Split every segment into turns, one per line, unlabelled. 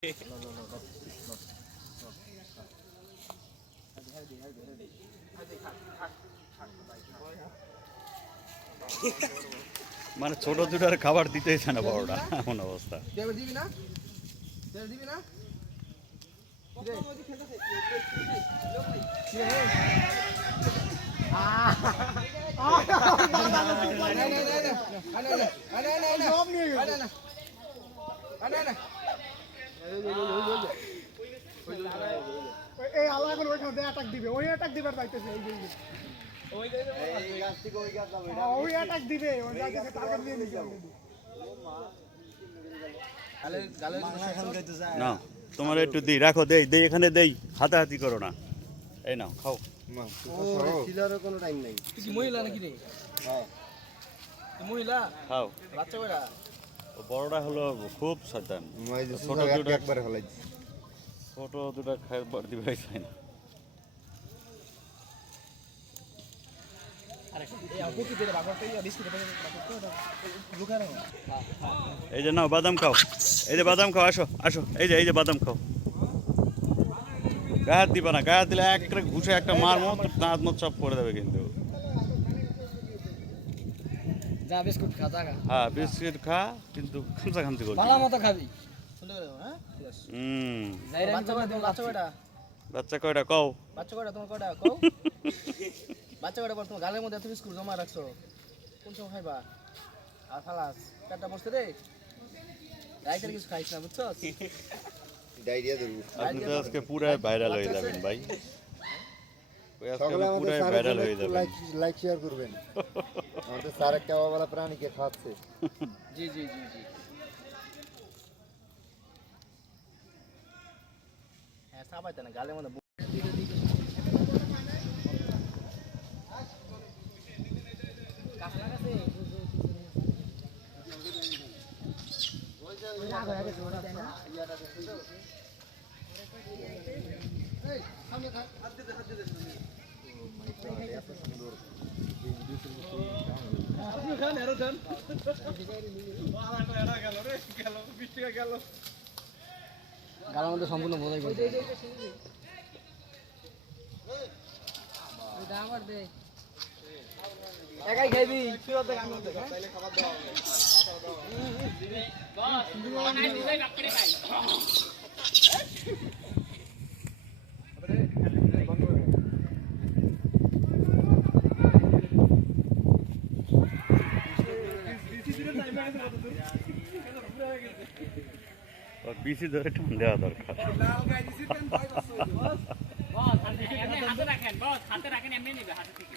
মানে ছোট দুটার খাবার দিতেই চায় না বড়টা এমন অবস্থা
দেবে দিবি না দেবে দিবি না
এই আল্লাহ অ্যাটাক দিবে ওই অ্যাটাক দিবে যাইতেছে এই যে। হ্যাঁ, ওই অ্যাটাক দিবে ওই যাইতেছে টার্গেট দিয়ে নিছে
না তোমার একটু দিই রাখো দেই দেই এখানে দেই হাতাহাতি করো না। এই নাও খাও।
কোনো টাইম নাই।
কি মহিলা নাকি রে? মহিলা?
খাও।
বাচ্চা বেড়া
বড়টা হলো খুব শয়তান। ছোট দুটো
একবারে ফেলাইছি।
ছোট দুটো খাবার দিবে চায় না।
এই
যে নাও বাদাম খাও। এই যে বাদাম খাও আসো আসো। এই যে এই যে বাদাম খাও। গায়ে হাত দিবা না গায়ে হাত দিলে একটা ঘুষে একটা মার মত দাঁত মত সব করে দেবে কিন্তু।
যা বিস্কুট খা যা
হ্যাঁ বিস্কিট খা কিন্তু খামসা খামসি করবি
ভালো মতো খাবি।
হুম।
রে বাচ্চা বেড়া বাচ্চা
বাচ্চা কয়টা কও।
বাচ্চা বেড়া তোমার কয়টা? কও। বাচ্চা বেড়া তোমার গালের মধ্যে এত বিস্কুট জমা রাখছো? কোন সময় খাইবা? আর ফালাস পেটটা বসতে রে। রাইতের কিছু খাইছ না বুঝছ
ডায়রিয়া ধরবো।
আপনি তো আজকে পুরাই ভাইরাল হয়ে যাবেন ভাই। হয়ে
লাইক লাইক শেয়ার করবেন। আমাদের স্যার একটা অবলা প্রাণীকে খাচ্ছে
জি জি জি জি। হ্যাঁ না গালের মধ্যে গালের মধ্যে সম্পূর্ণ বোঝাই করতে একাই খাইবি
ওর বিসি ধরে টান দেওয়া দরকার।
হাতে রাখেন হাতে রাখেন এমনি নিবে হাতে থেকে।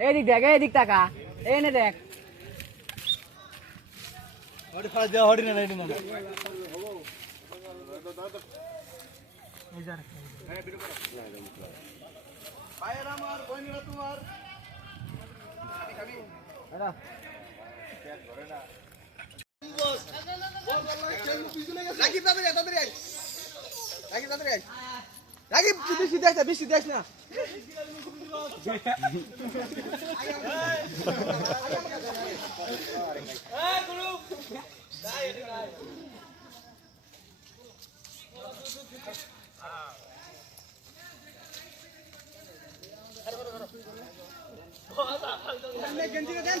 এদিক দেখ এদিক তাকা এনে দেখ
রাকিব তাড়াতাড়ি আয়, রাগিব বেশি দেখ না বেশি দেখ না।
গেঞ্জিটা দেন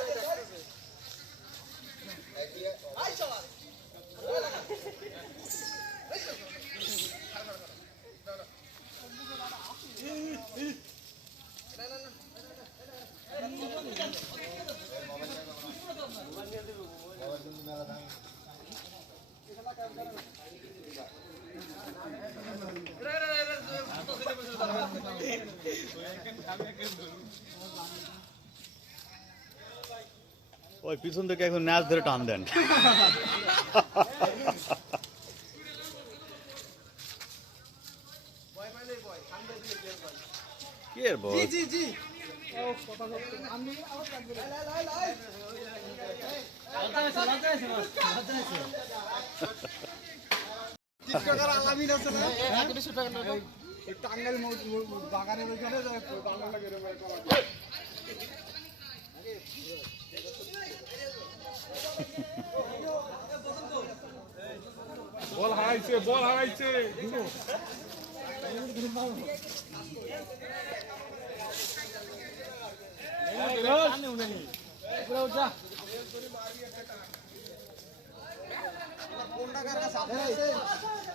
ওই পিছন থেকে এখন ম্যাচ ধরে টান দেন। কি এর বল?
জি জি টিকটকার আলামিন আছে না এই টাঙ্গাইল বাগানের ওইখানে বাংলা লাগে রে ভাই, কলা।
বল হারাইছে বল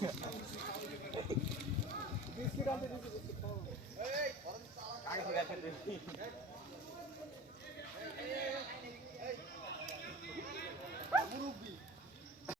Yeah.